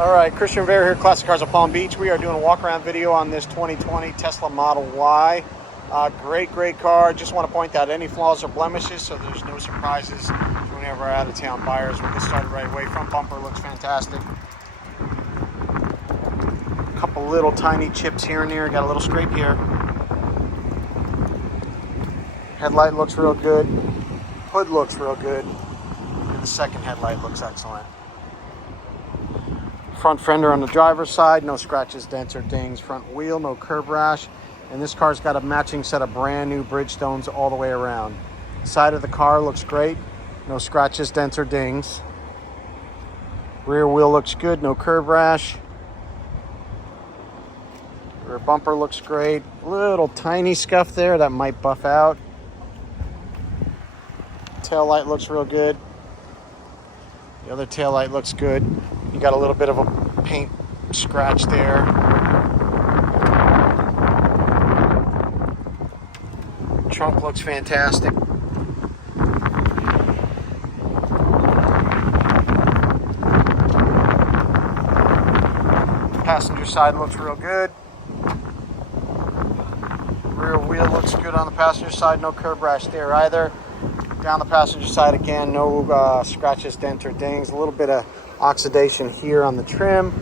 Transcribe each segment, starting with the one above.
All right, Christian Rivera here, Classic Cars of Palm Beach. We are doing a walk-around video on this 2020 Tesla Model Y. Great car. Just want to point out any flaws or blemishes so there's no surprises to whenever our out-of-town buyers. We'll get started right away. Front bumper looks fantastic. A couple little tiny chips here and there. Got a little scrape here. Headlight looks real good. Hood looks real good. And the second headlight looks excellent. Front fender on the driver's side, no scratches, dents, or dings. Front wheel, no curb rash. And this car's got a matching set of brand new Bridgestones all the way around. Side of the car looks great. No scratches, dents, or dings. Rear wheel looks good, no curb rash. Rear bumper looks great. Little tiny scuff there that might buff out. Tail light looks real good. The other tail light looks good. You got a little bit of a paint scratch there. Trunk looks fantastic. Passenger side looks real good. Rear wheel looks good on the passenger side. No curb rash there either. Down the passenger side again, no scratches, dents, or dings. A little bit of oxidation here on the trim.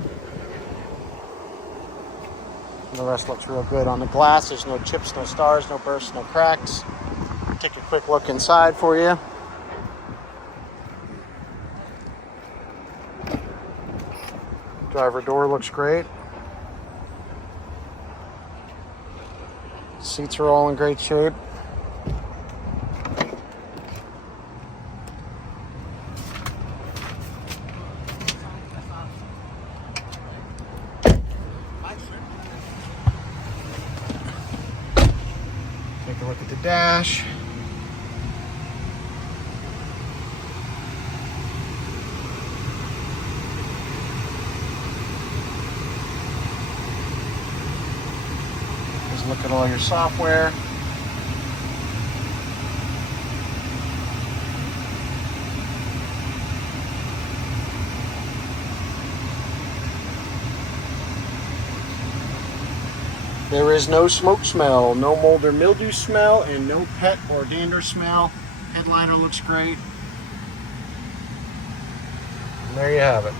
The rest looks real good. On the glass, there's no chips, no stars, no bursts, no cracks. Take a quick look inside for you. Driver door looks great. Seats are all in great shape. Take a look at the dash. Just look at all your software. There is no smoke smell, no mold or mildew smell, and no pet or dander smell. Headliner looks great. And there you have it.